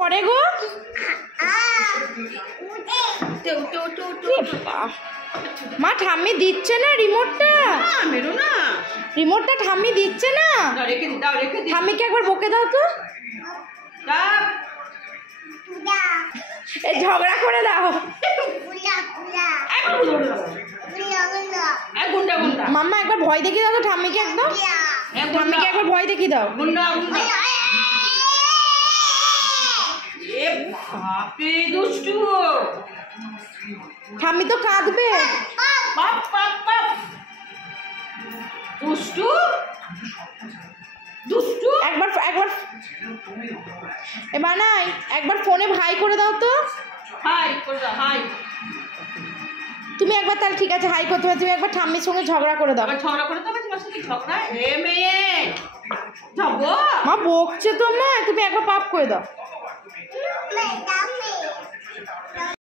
পরে গো মা ঠাম্মি দিচ্ছে না রিমোটটা, রিমোটটা ঠাম্মি দিচ্ছে না। ঠাম্মিকে একবার বকে দাও তো, ঝগড়া করে দাও। মাম্মা একবার ভয় দেখিয়ে দাও তো ঠাম্মিকে, একদম ঠাম্মিকে একবার ভয় দেখিয়ে দাও। ঠাম্মি তো কাঁদবে। একবার একবার এবার নাই একবার ফোনে হাই করে দাও তো। তুমি একবার তাহলে ঠিক আছে হাই করতে পারো, তুমি একবার ঠাম্মির সঙ্গে ঝগড়া করে দাও। মা বকছে তো, মা তুমি একবার পাপ করে দাও।